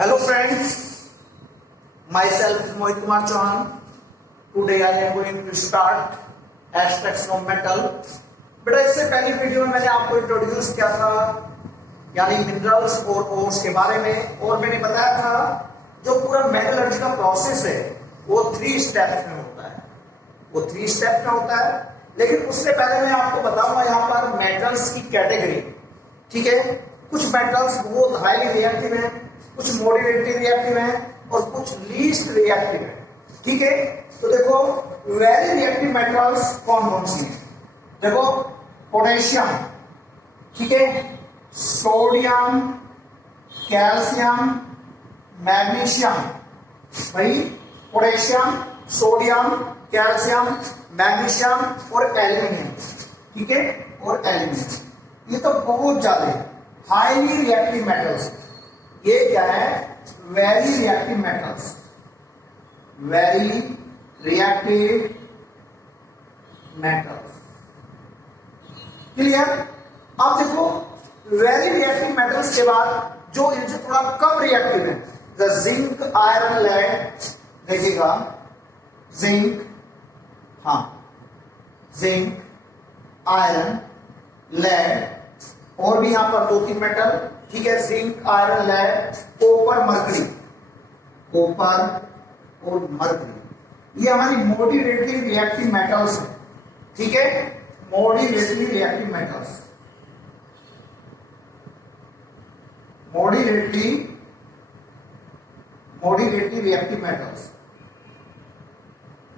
Hello friends, myself is Mohit Kumar Chauhan. Today I am going to start abstraction of metal. बेटा इससे पहली video में मैंने आपको इंट्रोड्यूस किया था यानी मिनरल्स और ओर्स के बारे में, और मैंने बताया था जो पूरा मेटलर्जी का प्रोसेस है वो 3 स्टेप्स में होता है, वो 3 स्टेप्स में होता है। लेकिन उससे पहले मैं आपको बताऊंगा यहाँ पर मेटल्स की कैटेगरी, ठीक है। कुछ मेटल्स बहुत हाईली रिएक्टिव है, कुछ मॉडरेटली रिएक्टिव है और कुछ लीस्ट रिएक्टिव है, ठीक है। तो देखो वेरी रिएक्टिव मेटल्स कौन कौन सी है, देखो पोटेशियम, ठीक है, सोडियम, कैल्शियम, मैग्नीशियम, भाई पोटेशियम, सोडियम, कैल्शियम, मैग्नीशियम और एल्यूमिनियम, ठीक है, और एल्यूमिनियम। ये तो बहुत ज्यादा हाईली रिएक्टिव मेटल्स। ये क्या है, very reactive metals, very reactive metals, clear. अब देखो वेरी रिएक्टिव मेटल्स के बाद जो इनसे थोड़ा कम रिएक्टिव है, द जिंक, आयरन, लेड, देखिएगा जिंक, हाँ जिंक, आयरन, लेड और भी यहां पर 2-3 मेटल, ठीक है, zinc, iron, lead, copper, mercury, copper और मर्करी, ये हमारी मॉडरेटली रिएक्टिव मेटल्स है, ठीक है, moderately reactive metals, moderately reactive metals,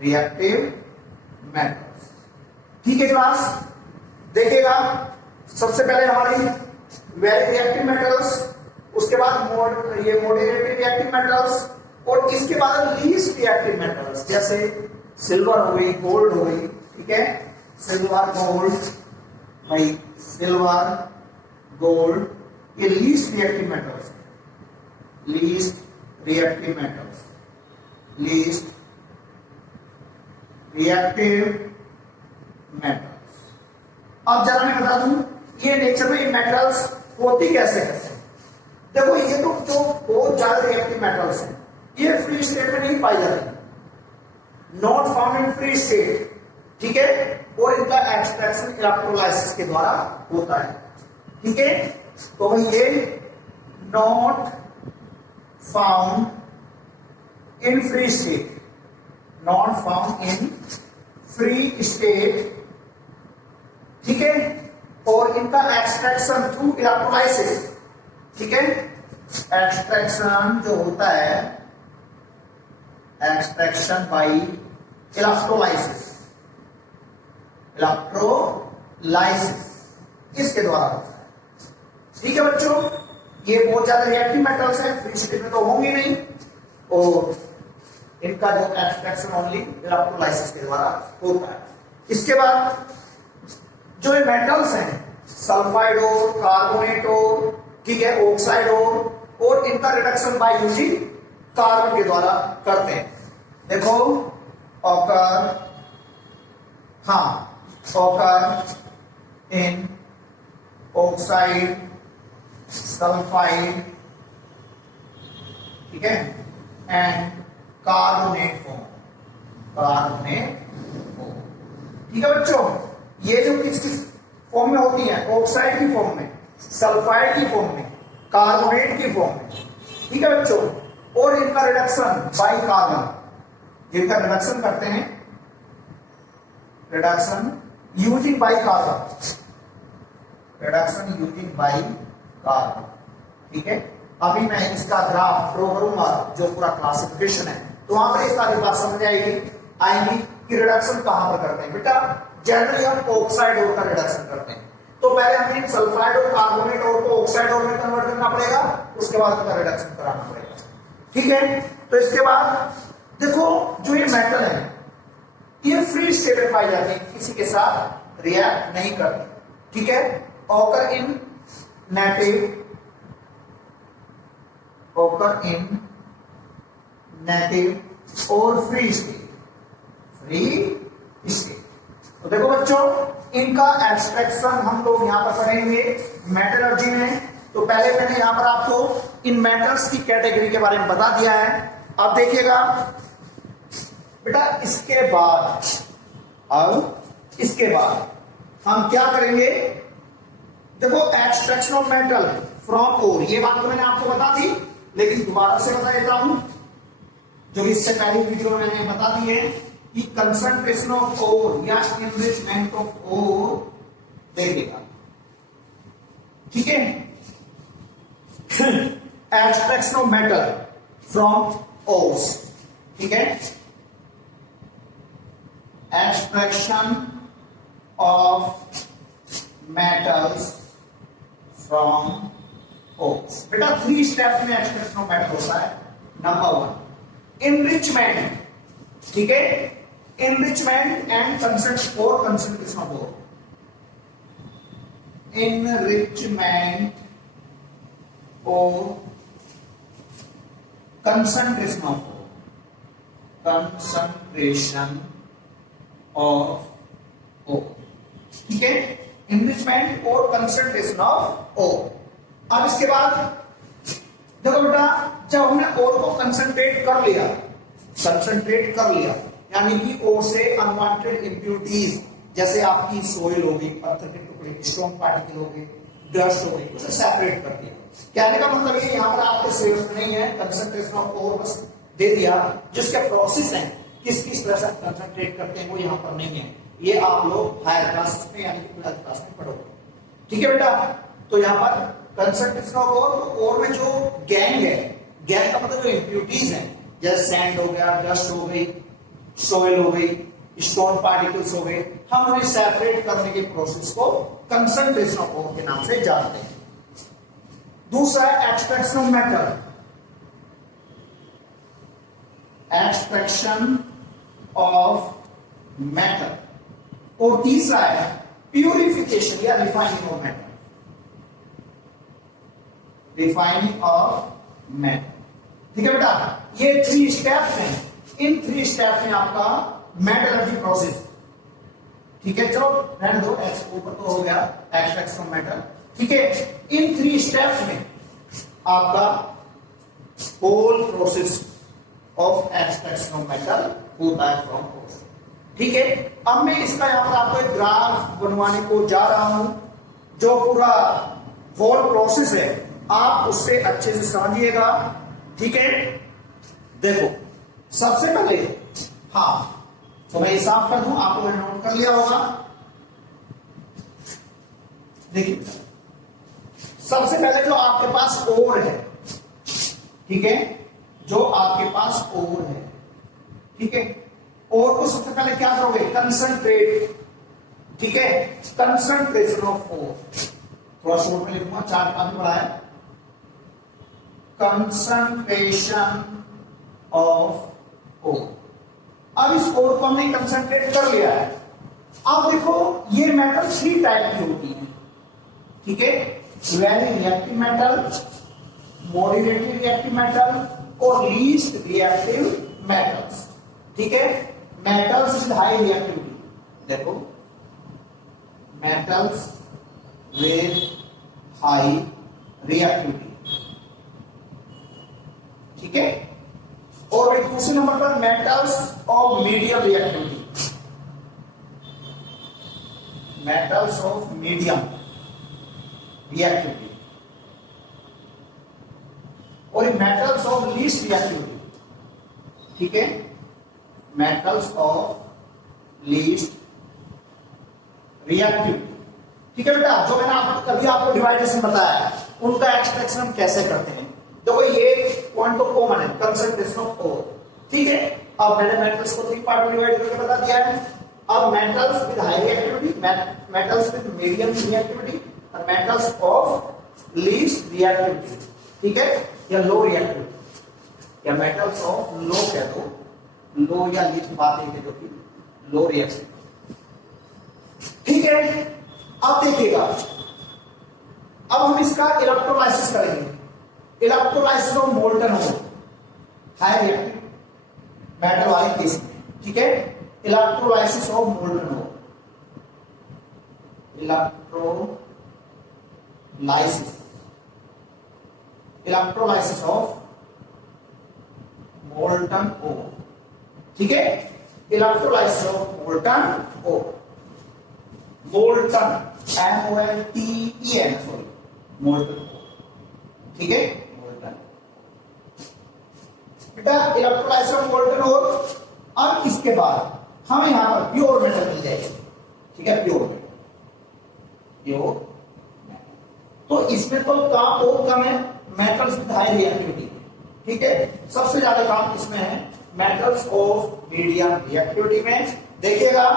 reactive metals, ठीक है क्लास। देखिएगा सबसे पहले हमारी वेरी रिएक्टिव मेटल्स, उसके बाद ये मॉडरेटली रिएक्टिव मेटल्स और इसके बाद लीस्ट रिएक्टिव मेटल्स, जैसे सिल्वर हो गई, गोल्ड हो गई, ठीक है, सिल्वर, गोल्ड, भाई सिल्वर, गोल्ड, ये least reactive metals, least reactive metals, least reactive metals. अब जरा मैं बता दूं ये नेचर में मेटल्स होती कैसे कैसे। देखो ये तो जो बहुत ज्यादा रिएक्टिव मेटल्स हैं ये फ्री स्टेट में नहीं पाई जाती, not found in free state, ठीक है, और इनका एक्सट्रैक्शन इलेक्ट्रोलाइसिस के द्वारा होता है, ठीक है। तो ये not found in free state, not found in free state, ठीक है, और इनका एक्सट्रैक्शन थ्रू इलेक्ट्रोलाइसिस, ठीक है, एक्सट्रैक्शन जो होता है, एक्सट्रैक्शन बाय इलेक्ट्रोलाइसिस, इलेक्ट्रोलाइसिस इसके द्वारा होता है, ठीक है बच्चों। ये बहुत ज्यादा रिएक्टिव मेटल्स हैं, फ्री स्टेट में तो होंगे नहीं, और इनका जो एक्सट्रैक्शन ओनली इलेक्ट्रोलाइसिस के द्वारा होता है। इसके बाद जो ये मेटल्स हैं, सल्फाइड और कार्बोनेट और, ठीक है, ऑक्साइड और इनका रिडक्शन बाय यूजिंग कार्बन के द्वारा करते हैं। देखो ऑकर, हाँ ऑकर इन ऑक्साइड, सल्फाइड, ठीक है, and carbonate form, carbonate form, ठीक है बच्चों। ये जो किस फॉर्म में होती है, ऑक्साइड की फॉर्म में, सल्फाइड की फॉर्म में, कार्बोनेट की फॉर्म में, ठीक है बच्चों। और इनका रिडक्शन बाय कार्बन, इनका रिडक्शन करते हैं, reduction using by carbon, reduction using by carbon, ठीक है। अभी मैं इसका ग्राफ ड्रॉ करूंगा जो पूरा क्लासिफिकेशन है, तो वहां पर इस सारी बात समझ आएगी कि रिडक्शन कहां पर करते हैं। बेटा जनरली हम ऑक्साइड और का रिडक्शन करते हैं, तो पहले हमें सल्फाइड और कार्बोनेट और को ऑक्साइड और में कन्वर्ट करना पड़ेगा, उसके बाद उसका रिडक्शन कराना पड़ेगा, ठीक है। तो इसके बाद देखो जो ये मेटल है ये फ्री स्टेट में पाई जाती है, किसी के साथ रिएक्ट नहीं करती, ठीक है। Occur in native, occur in native और फ्री स्टेट, फ्री स्टेट। तो देखो बच्चों इनका एक्सट्रैक्शन हम लोग यहां पर करेंगे मेटलर्जी में, तो पहले मैंने यहां पर आपको इन मेटल्स की कैटेगरी के बारे में बता दिया है। अब देखिएगा बेटा, इसके बाद हम क्या करेंगे, देखो एक्सट्रैक्शन ऑफ मेटल फ्रॉम ओर, ये बात तो मैंने आपको बता दी, लेकिन दोबारा से बता देता हूं, जो इससे पहली वीडियो में मैंने बता दी है कि कंसंट्रेशन ऑफ ओर या एनरिचमेंट ऑफ ओर देखिएगा, ठीक है। Extraction of metal from ores, ठीक है, extraction of metals from ores. बेटा 3 स्टेप्स में एक्सट्रैक्शन ऑफ मेटल होता है। नंबर 1 इनरिचमेंट, ठीक है, enrichment and concentration of ore, enrichment or concentration of ore, ठीक है, enrichment और concentration of ore। अब इसके बाद देखो बेटा, जब हमने ओर को कंसंट्रेट कर लिया यानी कि ओर से अनवांटेड इंप्यूरिटीज जैसे आपकी सोइल होगी, पत्थर के टुकड़े, स्टोन पार्टिकल हो गए, डस्ट हो गई, उसे सेपरेट कर दिया। कहने का मतलब ये यहां पर आपके सिलेबस में नहीं है, कंसंट्रेशन ऑफ ओर बस दे दिया, जिसके प्रोसेस हैं किस किस तरह से कंसंट्रेट करते हैं वो यहां पर नहीं है, ये आप लोग हायर क्लासेस में यानी कि 12th क्लास में पढ़ोगे, ठीक है बेटा। तो यहां पर कंसंट्रेशन ऑफ ओर, तो ओर में जो गैंग है, गैंग का मतलब जो इंप्यूरिटीज है, जैसे सैंड हो गया, डस्ट हो गई, सोइल हो गई, स्टोन पार्टिकल्स हो गए, हम उन्हें सेपरेट करने के प्रोसेस को कंसंट्रेशन ऑफ ओर के नाम से जानते हैं। दूसरा है extraction of metal, extraction of metal, और तीसरा है प्यूरिफिकेशन या refining of metal, refining of metal, ठीक है बेटा। ये 3 स्टेप्स हैं, इन 3 स्टेप्स में आपका मेटलर्जी प्रोसेस, ठीक है, चलो रहने दो, ऊपर तो हो गया एक्सट्रैक्शन ऑफ मेटल, ठीक है। इन 3 स्टेप्स में आपका whole process of extraction of metal होता है फ्रॉम ओर, ठीक है। अब मैं इसका यहां पर आपको एक ग्राफ बनवाने को जा रहा हूं, जो पूरा होल प्रोसेस है आप उससे अच्छे से समझिएगा, ठीक है। देखो सबसे पहले, हाँ तो मैं साफ कर दूं, आपको मैंने नोट कर लिया होगा। देखिए सबसे पहले जो आपके पास ओर है, ठीक है, जो आपके पास ओर है, ठीक है, ओर को सबसे पहले क्या करोगे, कंसंट्रेट, ठीक है, कंसंट्रेशन ऑफ ओर, थोड़ा शॉर्ट में लिखूंगा, 4 काफी बड़ा है, कंसंट्रेशन ऑफ ओर। अब इस ओर को हमने कंसंट्रेट कर लिया है। अब देखो ये मेटल 3 टाइप की होती है, ठीक है, very reactive metal, moderately reactive metal और लीस्ट रिएक्टिव मेटल्स, ठीक है। मेटल्स विद हाई रिएक्टिविटी, देखो मेटल्स विद हाई रिएक्टिविटी, ठीक है। और एक दूसरे नंबर पर metals of medium reactivity, metals of medium reactivity, और मेटल्स ऑफ लीस्ट रिएक्टिविटी, ठीक है, मेटल्स ऑफ लीस्ट रिएक्टिविटी, ठीक है बेटा। जो मैंने आपको डिवाइडेशन बताया उनका एक्सट्रैक्शन हम कैसे करते हैं, देखो ये पॉइंट तो कॉमन है, कंसंट्रेशन ऑफ ओर, ठीक है। अब मैंने मेटल्स को 3 पार्ट में डिवाइड करके बता दिया है। अब metals with high reactivity, metals with medium reactivity और मेटल्स ऑफ लीस्ट रिएक्टिविटी, ठीक है, या लो रिएक्टिविटी, या मेटल्स ऑफ लो कह दो, लो या लीस्ट बात है जो कि लो रिएक्टिविटी, ठीक है। अब देखिएगा, अब हम इसका इलेक्ट्रोलाइसिस करेंगे, electrolysis of molten ore, high reactive metal वाले केस में, ठीक है, electrolysis of molten ore, electrolysis electrolysis of molten ore, ठीक है, electrolysis of molten ore, molten MOLTEN sorry, molten ore, ठीक है, मोल्टन बेटा इलेक्ट्रोलाइसिस ऑफ मोल्टन ओर। अब इसके बाद हमें यहां पर प्योर मेटल मिल जाएगी, ठीक है, प्योर मेटल, प्योर मेटल। तो इसमें तो काम बहुत कम है मेटल्स विद हाई रिएक्टिविटी, ठीक है, सबसे ज्यादा काम इसमें है मेटल्स ऑफ मीडियम रिएक्टिविटी में। देखिएगा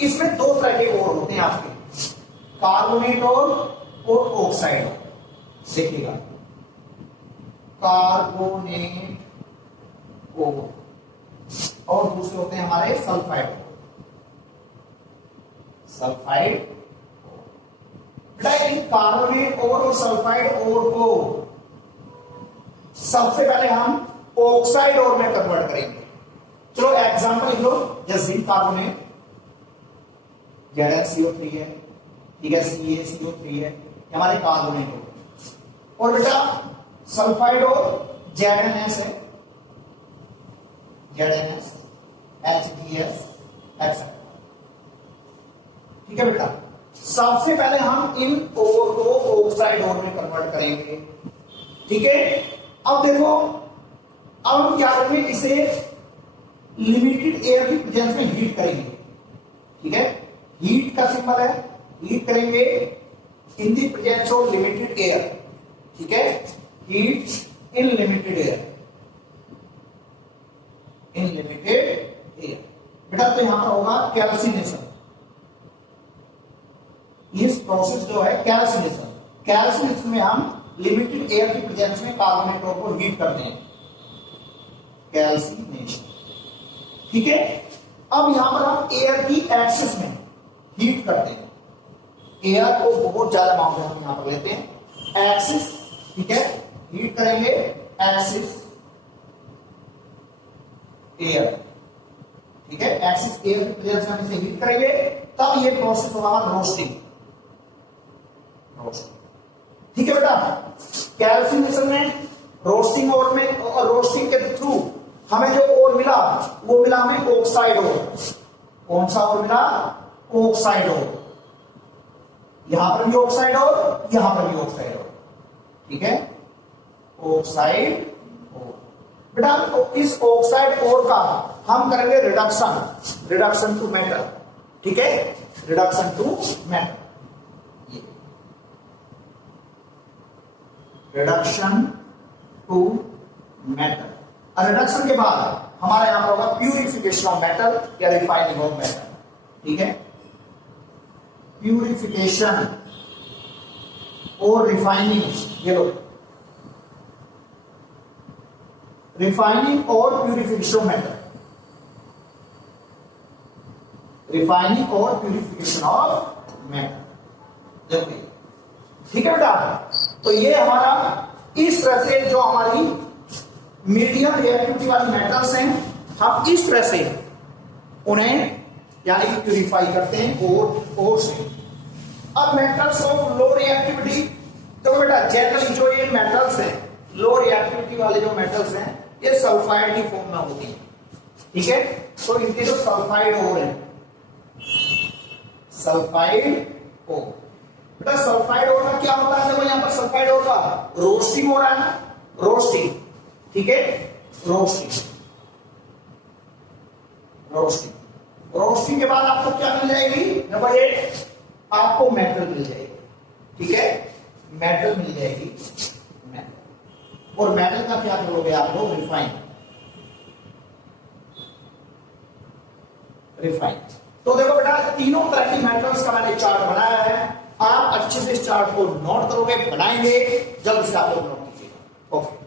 इसमें दो तरह के ओर होते हैं आपके, कार्बोनेट और ऑक्साइड ओर। देखिएगा कार्बोनेट ओर और दूसरे होते हैं हमारे सल्फाइड ओर, सल्फाइड बेटा इन कार्बोनेट ओर और सल्फाइड ओर को सबसे पहले हम ऑक्साइड ओर में कन्वर्ट करेंगे। चलो एग्जांपल लिख लो, जैसे जिंक कार्बोनेट ZnCO3 है, ठीक है, CaCO3 है, हमारे कार्बोनेट ओर। और बेटा सल्फाइड ओर ZnS है, ZnS HDS एक्सेट्रा, ठीक है बेटा। सबसे पहले हम इन ओर को ऑक्साइड ओर में कन्वर्ट करेंगे, ठीक है। अब देखो अब हम क्या करेंगे, इसे लिमिटेड एयर की प्रेजेंस में हीट करेंगे, ठीक है, हीट का सिंबल है, हीट करेंगे in the presence of limited air, ठीक है, heat in limited air, in limited air बेटा। तो यहां पर होगा कैल्सिनेशन, इस प्रोसेस जो है कैल्सिनेशन, कैल्सिनेशन में हम लिमिटेड एयर की प्रेजेंस में कार्बोनेट को हीट करते हैं, कैल्सिनेशन, ठीक है। अब यहां पर हम एयर की एक्सिस में हीट करते हैं, एयर को बहुत ज्यादा अमाउंट में हम यहां पर लेते हैं, एक्सिस, ठीक है, हीट करेंगे एक्सिस एयर, ठीक है, एक्सिस एयर की प्रेजेंस में इसे हीट करेंगे, तब ये प्रोसेस होगा रोस्टिंग, ठीक है बेटा। कैल्सिनेशन में रोस्टिंग ओर में, और रोस्टिंग के थ्रू हमें जो ओर मिला वो मिला हमें ऑक्साइड ओर। कौन सा ओर मिला? ऑक्साइड ओर। यहां पर भी ऑक्साइड ओर, यहां पर भी ऑक्साइड ओर, ठीक है, ऑक्साइड ओर। बेटा तो इस ऑक्साइड ओर का हम करेंगे रिडक्शन, रिडक्शन टू मेटल, ठीक है, reduction to metal, reduction to metal. और रिडक्शन के बाद हमारा यहां पर होगा प्यूरिफिकेशन ऑफ मेटल या रिफाइनिंग ऑफ मेटल, ठीक है, प्यूरिफिकेशन और रिफाइनिंग, ये लो, रिफाइनिंग और प्यूरिफिकेशन ऑफ मेटल, रिफाइनिंग और प्यूरिफिकेशन ऑफ मेटल, देखिए, ठीक है बेटा। तो ये हमारा इस तरह से जो हमारी मीडियम रिएक्टिविटी वाली मेटल्स हैं, हम इस तरह से उन्हें यानी कि प्यूरिफाई करते हैं और से। अब मेटल्स ऑफ लो रिएक्टिविटी, तो बेटा जनरली जो ये मेटल्स हैं, लो रिएक्टिविटी वाले जो मेटल्स हैं, ये सल्फाइड की फॉर्म में होती है, ठीक है। तो इनके जो सल्फाइड ओर है, सल्फाइड ओर, बेटा सल्फाइड ओर का क्या होता है? देखो यहां पर सल्फाइड ओर का रोस्टिंग हो रहा है ना, रोस्टिंग, ठीक है, रोस्टिंग, रोस्टिंग, रोस्टिंग के बाद आपको क्या मिल जाएगी? देखो ये आपको मेटल मिल जाएगी, ठीक है, मेटल मिल जाएगी, मेटल। और मेटल का क्या करोगे आप लोग? Refine, refine. तो देखो बेटा तीनों तरह की मेटल्स का मैंने चार्ट बनाया है, आप अच्छे से इस चार्ट को नोट करोगे, बनाएंगे, जल्द से आप लोग नोट कीजिएगा, ओके।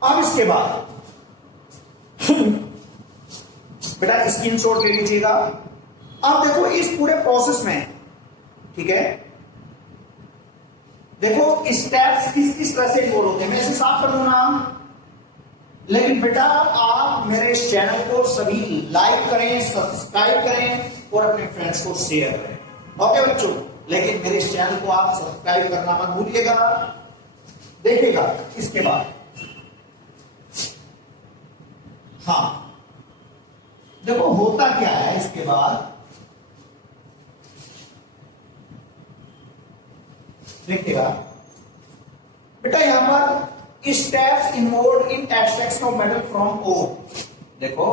अब इसके बाद बेटा स्क्रीनशॉट ले लीजिएगा, अब देखो इस पूरे प्रोसेस में, ठीक है, देखो स्टेप्स किस तरह से इन्वॉल्व होते हैं, मैं इसे साफ कर दूंगा। लेकिन बेटा आप मेरे इस चैनल को सभी लाइक करें, सब्सक्राइब करें और अपने फ्रेंड्स को शेयर करें। ओके बच्चों, लेकिन मेरे इस चैनल को आप सब्सक्राइब करना मत भूलिएगा। देखिएगा इसके बाद, हाँ देखो होता क्या है इसके बाद, देखिएगा बेटा यहां पर steps involved in extraction of metal from ore. देखो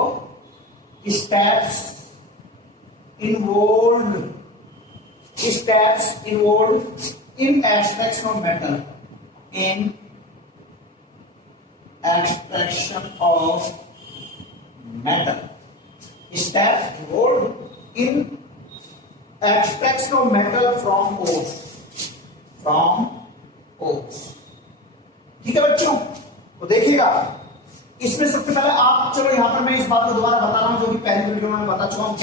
steps involved in extraction of metal, in extraction of metal, steps involved in extraction of metal from ores, ठीक है बच्चों। तो देखिएगा इसमें सबसे पहले आप, चलो यहां पर मैं इस बात को दोबारा बता रहा हूं जो कि पहली वीडियो में बता चुका हूं।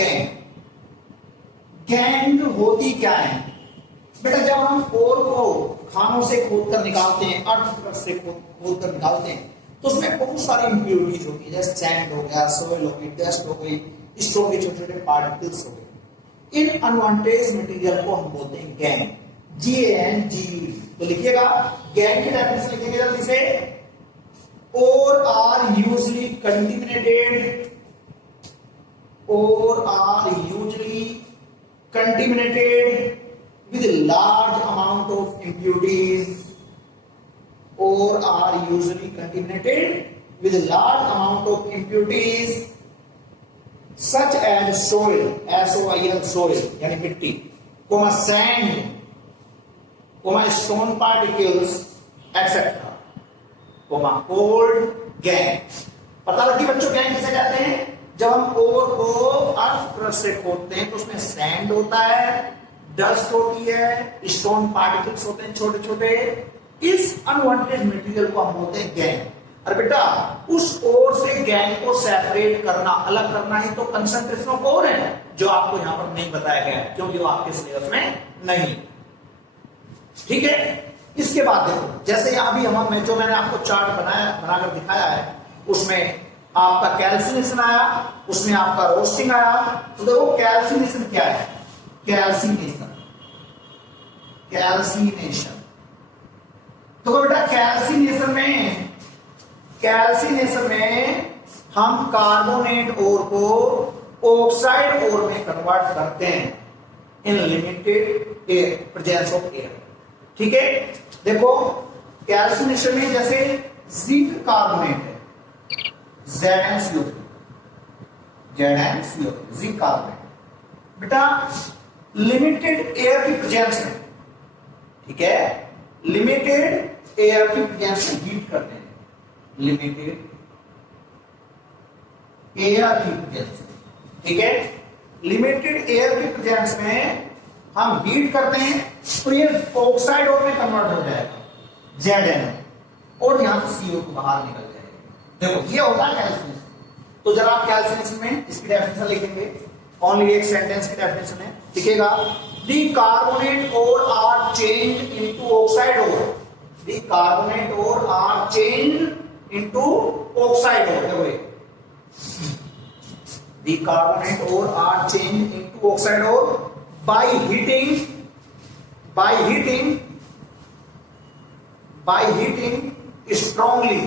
गैंग होती क्या है बेटा, जब हम ओर को खानों से खोदकर निकालते हैं, अर्थ से खोदकर निकालते हैं, तो उसमें बहुत सारी इंप्योरिटीज होती है, जैसे सैंड हो गया, सोइल हो गई, डस्ट हो गई, स्टोन के छोटे छोटे पार्टिकल्स हो गए। इन अनवांटेड मटेरियल को हम बोलते हैं गैंग, GANG। तो लिखिएगा गैंग की डेफिनेशन लिखेंगे जल्दी से, और are usually contaminated with large amount of impurities, or are usually contaminated with large amount of impurities such as soil, SOIL, soil यानी मिट्टी, sand, stone particles, etc. cold gang। पता लगी बच्चों गैंग किसे कहते हैं? जब हम ओर को अर्थ से खोदते हैं तो उसमें सैंड होता है, डस्ट होती है, स्टोन पार्टिकल्स होते हैं छोटे छोटे, इस अनवांटेड मटेरियल को हम बोलते हैं गैंग। और बेटा उस ओर से गैंग को सेपरेट करना, अलग करना ही तो कंसंट्रेशन ऑफ ओर है, जो आपको यहां पर नहीं बताया गया है क्योंकि वो आपके सिलेबस में नहीं, ठीक है। इसके बाद देखो जैसे अभी हम जो मैंने आपको चार्ट बनाकर दिखाया है, उसमें आपका कैल्सिनेशन आया, उसमें आपका रोस्टिंग आया। तो देखो कैल्सिनेशन क्या है, कैल्सिनेशन तो बेटा कैल्सिनेशन में हम कार्बोनेट ओर को ऑक्साइड ओर में कन्वर्ट करते हैं in limited air, presence of air, ठीक है। देखो कैल्सिनेशन में जैसे जिंक कार्बोनेट है, ZnCO3, जिंक कार्बोनेट, बेटा लिमिटेड एयर की प्रेजेंस में, ठीक है, लिमिटेड एयर की प्रेजेंस में हीट करते हैं, लिमिटेड एयर की प्रेजेंस में, ठीक है, लिमिटेड एयर की प्रेजेंस में हम हीट करते हैं तो ये ऑक्साइड ओर में कन्वर्ट हो जाएगा Zn, और यहां से CO को बाहर निकल जाएगा। देखो ये होता है कैल्सिनेशन। तो जरा आप कैल्सिनेशन में इसकी डेफिनेशन लिखेंगे, ओनली एक सेंटेंस की डेफिनेशन है, लिखेगा the carbonate ore are change into oxide ore, the carbonate ore are change into oxide ore, देखो ये the carbonate ore are change into oxide ore by heating strongly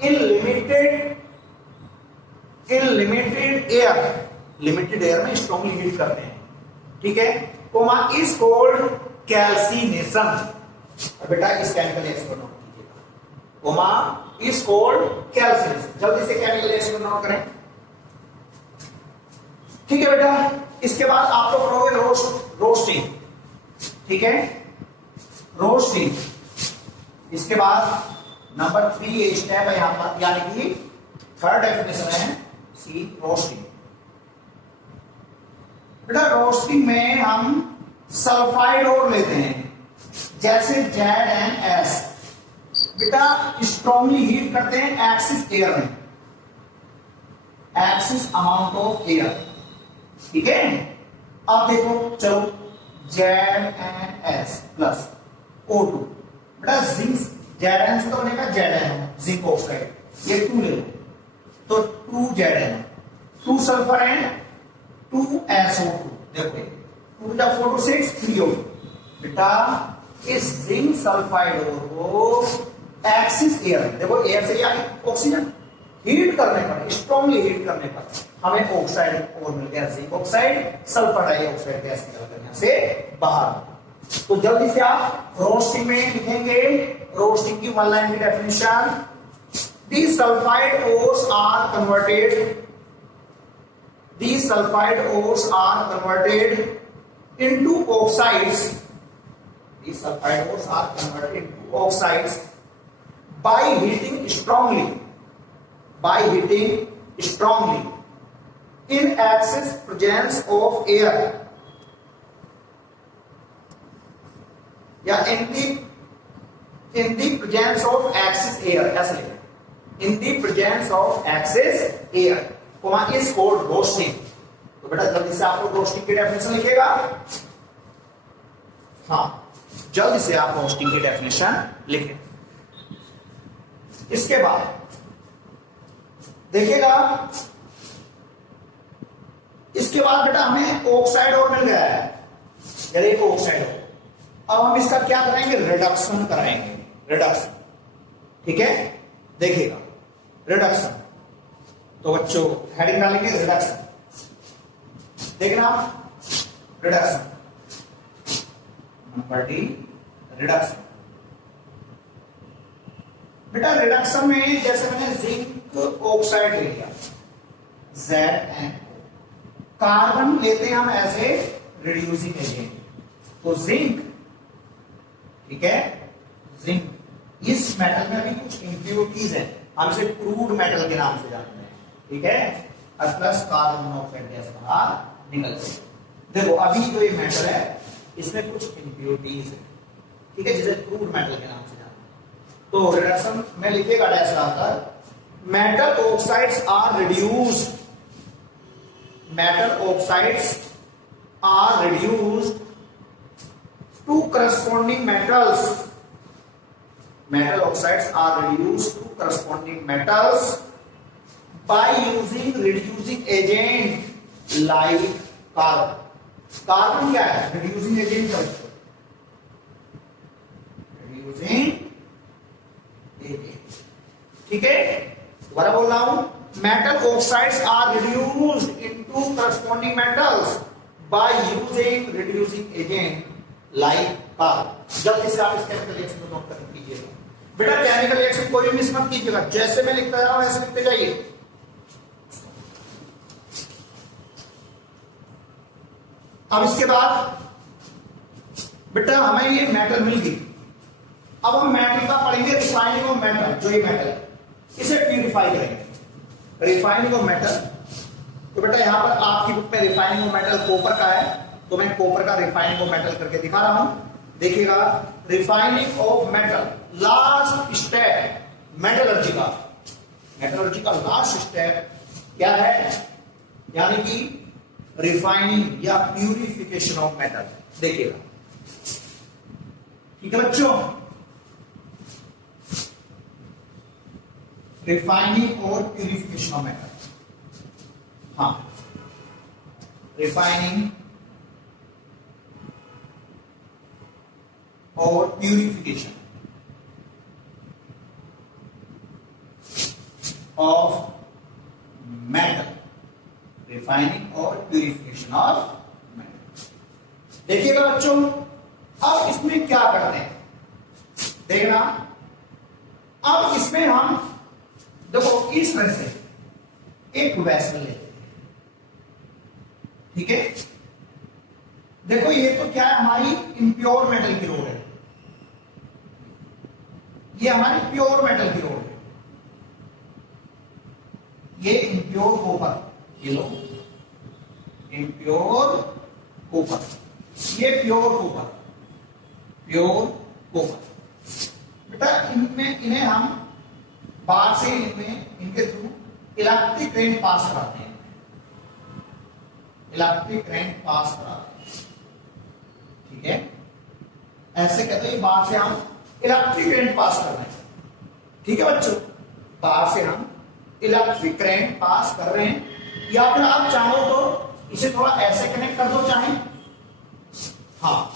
in limited air में strongly heat करते हैं, ठीक है, coma is called calcination। बेटा इस chemical reaction को नोट कीजिएगा, कोमा is called calcination। जल्दी से केमिकल रिएक्शन को नोट करें, ठीक है बेटा। इसके बाद आप लोग करोगे रोस्टिंग, ठीक है, रोस्टिंग। इसके बाद नंबर 3 स्टेप है यहां पर, यानी कि थर्ड डेफिनेशन है सी, रोस्टिंग। बेटा रोस्टिंग में हम सल्फाइड ओर लेते हैं, जैसे ZnS, बेटा स्ट्रांगली हीट करते हैं एक्सिस एयर में, एक्सिस अमाउंट ऑफ एयर, ठीक है। अब देखो चलो ZnS प्लस O2, बेटा जिंक Zn से तो बनेगा Zn जिंक ऑक्साइड, ये 2 ले लो तो 2Zn, 2 सल्फर एंड 2SO2, देखो 2 जा 4 to 6 3O2, बेटा इस जिंक सल्फाइड को एक्सिस एयर, देखो एयर से यानी ऑक्सीजन, हीट करने पर, स्ट्रांगली हीट करने पर हमें ऑक्साइड और मिल गया zinc oxide, sulphur dioxide gas निकल कर यहां से बाहर। तो जल्दी से आप रोस्टिंग में लिखेंगे, रोस्टिंग की वन लाइन की definition, these sulfide ores are converted, these sulfide ores are converted into oxides, these sulfide ores are converted into oxides by heating strongly, by heating strongly in excess presence of air, या in the presence of excess air, ऐसे लिखें, in the presence of excess air, is called roasting। तो बेटा जल्दी से आप लोग roasting की डेफिनेशन लिखेगा, हाँ जल्दी से आप रोस्टिंग की डेफिनेशन लिखें। इसके बाद देखिएगा, इसके बाद बेटा हमें ऑक्साइड और मिल गया है, यानी एक ऑक्साइड हो, अब हम इसका क्या कराएंगे, रिडक्शन कराएंगे, रिडक्शन, ठीक है। देखिएगा रिडक्शन, तो बच्चों हेडिंग डालेंगे रिडक्शन, देखना रिडक्शन, नंबर डी रिडक्शन। बेटा रिडक्शन में जैसे मैंने जिंक ऑक्साइड ले लिया Zn, कार्बन लेते हैं हम एज ए रिड्यूसिंग एजेंट, तो जिंक, ठीक है, जिंक, इस मेटल में अभी कुछ इंप्योरिटीज है, हम इसे क्रूड मेटल के नाम से जानते हैं, ठीक है, और प्लस कार्बन मोनोऑक्साइड गैस बाहर निकल जाएगी। देखो अभी जो ये मेटल है इसमें कुछ इंप्योरिटीज है, ठीक है, जिसे क्रूड मेटल के नाम से जानते हैं। तो रिडक्शन में लिखेगा डैश डालकर, metal oxides are reduced, metal oxides are reduced to corresponding metals, metal oxides are reduced to corresponding metals by using reducing agent like carbon। Carbon क्या है, reducing agent है, reducing agent, ठीक है। दोबारा बोल रहा हूं, metal oxides are reduced into corresponding metals by using reducing agent like carbon। जल्दी से आप इस केमिकल रिएक्शन को नोट कर लीजिएगा। बेटा केमिकल रिएक्शन कोई भी मिस मत कीजिएगा, जैसे मैं लिखता जा रहा हूं ऐसे लिखते जाइए। अब इसके बाद बेटा हमें ये मेटल मिल गई, अब हम मेटल का पढ़ेंगे रिफाइनिंग ऑफ मेटल, जो ये मेटल है इसे प्यूरिफाई करेंगे, रिफाइनिंग ऑफ मेटल। तो बेटा यहां पर आपकी बुक में रिफाइनिंग ऑफ मेटल कॉपर का है, तो मैं कॉपर का रिफाइनिंग ऑफ मेटल करके दिखा रहा हूं, देखिएगा। Refining of metal, last step metallurgy का, मेटलर्जी का लास्ट स्टेप क्या है, यानी कि रिफाइनिंग या प्यूरिफिकेशन ऑफ मेटल, देखिएगा, ठीक है बच्चों। रिफाइनिंग और प्यूरिफिकेशन ऑफ मेटल, हाँ रिफाइनिंग और प्यूरिफिकेशन ऑफ मेटल, रिफाइनिंग और प्यूरिफिकेशन ऑफ मेटल। देखिएगा बच्चों, अब इसमें क्या करते हैं, देखना, अब इसमें हम देखो इस तरह से एक वेसल लेते हैं, ठीक है। देखो ये तो क्या है, हमारी इम्प्योर मेटल की रोड है, ये हमारी प्योर मेटल की रोड है, ये इम्प्योर कॉपर, ये लो इम्प्योर कॉपर, ये प्योर कॉपर, प्योर कॉपर। बेटा इनमें इन्हें हम बाहर से इनमें इनके थ्रू इलेक्ट्रिक करंट पास कराते हैं, इलेक्ट्रिक करंट पास कराते हैं, ठीक है। ऐसे कहते हैं बाहर से हम इलेक्ट्रिक करंट पास कर रहे हैं, ठीक है बच्चों, बाहर से हम इलेक्ट्रिक करंट पास कर रहे हैं। या फिर आप चाहो तो इसे थोड़ा ऐसे कनेक्ट कर दो चाहे, हाँ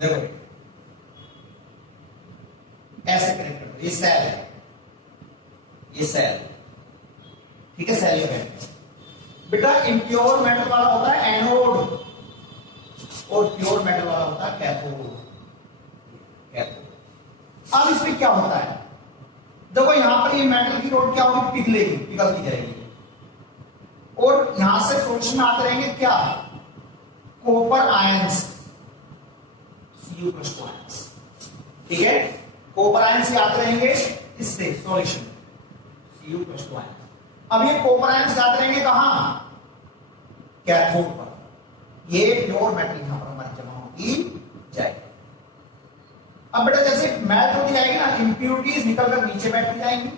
देखो ऐसे कनेक्ट कर दो, ये सेल है, ये सेल, ठीक है, सेल कनेक्ट। बेटा इम्प्योर मेटल वाला होता है एनोड और प्योर मेटल वाला होता है कैथोड, कैथोड। अब इसमें क्या होता है, देखो यहां पर ये मेटल की रोड क्या होगी, पिघलेगी, पिघलती जाएगी, और यहां से सोल्यूशन में आते रहेंगे क्या, कॉपर आयंस, Cu + आयंस, ठीक है, कॉपर आयंस आते रहेंगे इससे सॉल्यूशन Cu + आयंस। अब ये कॉपर आयंस आते रहेंगे कहां, कैथोड पर, ये प्योर मेटल यहां पर हमारी जमा होगी जाएगी। अब बेटा जैसे मेल्ट होती जाएगी ना, इंप्योरिटीज निकलकर नीचे बैठती जाएंगी,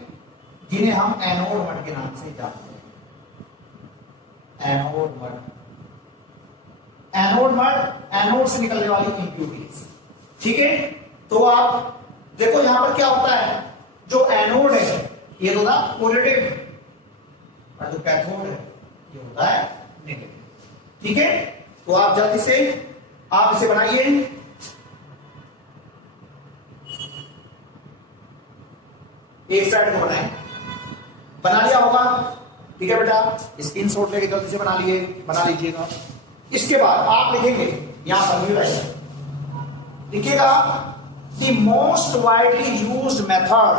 जिन्हें हम एनोड मड के नाम से जानते हैं, anode mud, anode mud, anode से निकलने वाली इंप्योरिटीज, ठीक है। तो आप देखो यहां पर क्या होता है, जो एनोड है ये होता है पॉजिटिव और जो कैथोड है ये होता है नेगेटिव, ठीक है। तो आप जल्दी से आप इसे बनाइए, एक साइड को बनाएं, बना लिया होगा, ठीक है बेटा, स्क्रीनशॉट लेके जल्दी से बना लीजिएगा। इसके बाद आप लिखेंगे यहां पर लिखिएगा the most widely used method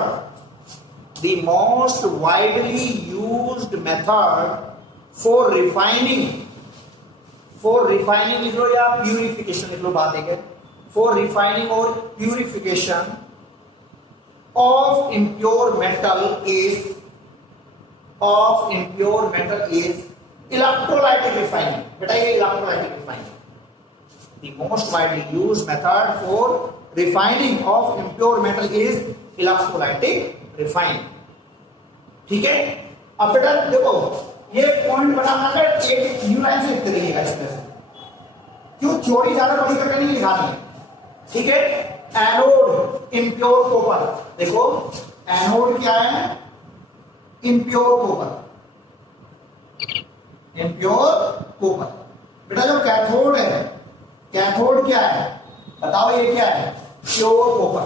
for refining लिख लो या प्यूरिफिकेशन लिख लो, बात एक है, for refining or purification of impure metal is electrolytic refining। बेटा ये electrolytic refining, the most widely used method for refining of impure metal is electrolytic refining, ठीक है। अब बेटा देखो ये पॉइंट बनाना है, एक न्यू लाइन से लिखते रहिएगा इसमें, क्यों थ्योरी ज्यादा बड़ी करके नहीं लिखानी है, ठीक है। एनोड इम्प्योर कॉपर, देखो एनोड क्या है, इम्प्योर कॉपर, इम्प्योर कॉपर। बेटा जो कैथोड है, कैथोड क्या है बताओ, ये क्या है, प्योर कॉपर,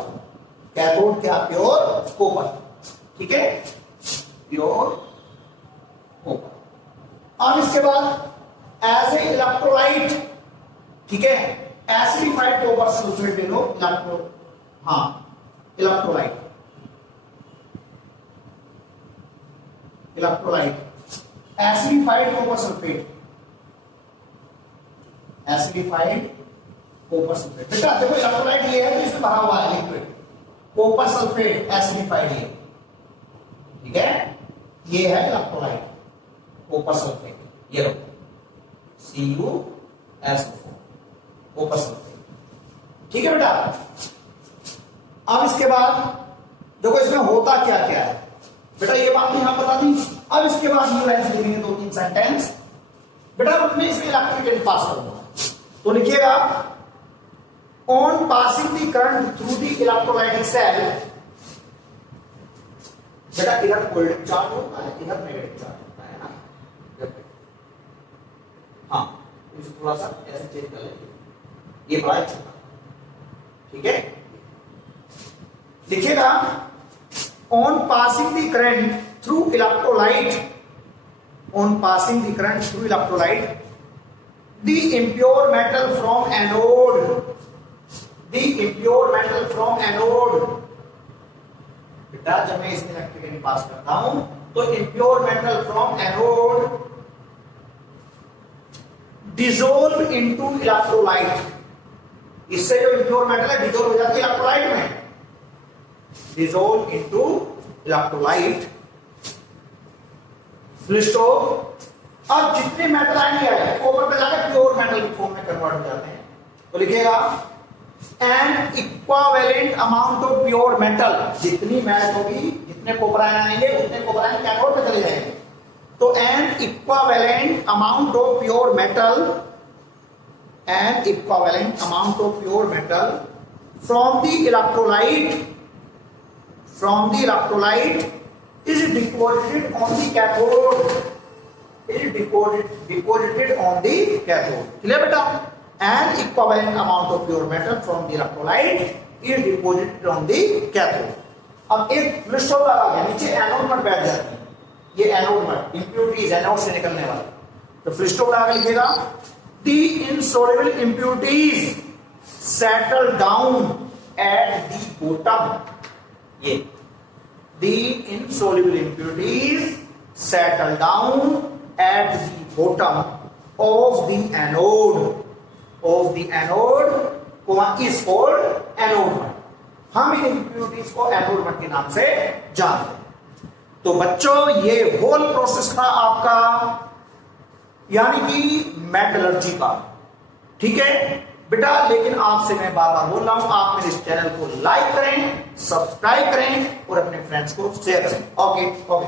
कैथोड क्या, प्योर कॉपर, ठीक है, प्योर कॉपर। अब इसके बाद एज ए इलेक्ट्रोलाइट, ठीक है, एसिडिफाइड कॉपर सल्फेट ले लो, electrolyte, acidified copper sulphate, acidified copper sulphate. बेटा देखो इलेक्ट्रोलाइट ये है तो इसमें भरा हुआ है लिक्विड, कॉपर सल्फेट एसिडिफाइड है, ठीक है, ये है इलेक्ट्रोलाइट कॉपर सल्फेट, ये लो CuSO4 कॉपर सल्फेट, ठीक है बेटा। अब इसके बाद देखो इसमें होता क्या क्या है, बेटा ये बात यहां बता दी। अब इसके बाद न्यू लाइन से लिखेंगे 2-3 सेंटेंस, बेटा अपने इसमें इलेक्ट्रिक करंट पास करूंगा, तो लिखिएगा on passing the current through the electrolytic cell, बेटा इधर पॉजिटिव चार्ज होता है, इधर नेगेटिव चार्ज होता है ना, हाँ इसे थोड़ा सा ऐसे चेंज कर लेंगे, ये बड़ा छोटा, ठीक है। लिखिएगा on passing the current through electrolyte, on passing the current through electrolyte the impure metal from anode, बेटा जब मैं इसमें इलेक्ट्रिक करंट पास करता हूं तो impure metal from anode dissolve into electrolyte, इससे जो impure metal है डिसॉल्व हो जाती है इलेक्ट्रोलाइट में, dissolve into electrolyte। अब जितने मेटल आएंगे कॉपर पे जाकर प्योर मेटल की फॉर्म में कन्वर्ट हो जाते हैं, तो लिखिएगा an equivalent amount of pure metal, जितनी मेटल होगी, जितने कोपरायन आएंगे उतने कोपरायन कैथोड पे चले जाएंगे। तो an equivalent amount of pure metal, an equivalent amount of pure metal from the electrolyte, from the electrolyte is deposited on the cathode, is deposited on the cathode. Clear बेटा? An equivalent amount of pure metal from the electrolyte is deposited on the cathode. अब एक flashbulb आ गया, नीचे anode में बैठ जाती है, ये एनोड में इंप्यूरिटीज एनोड से निकलने वाली, तो फ्लैशबल्ब आगे लिखेगा the insoluble impurities settle down at the bottom, ये the insoluble impurities settle down at the bottom of the anode, of the anode is called anode mud. हम इन इंप्यूरिटीज को एनोड मड के नाम से जानते हैं। तो बच्चों ये होल प्रोसेस था आपका, यानी कि मेटलर्जी का, ठीक है बेटा। लेकिन आपसे मैं बार बार बोल रहा हूं, आप मेरे इस चैनल को लाइक करें, सब्सक्राइब करें और अपने फ्रेंड्स को शेयर करें। Okay okay.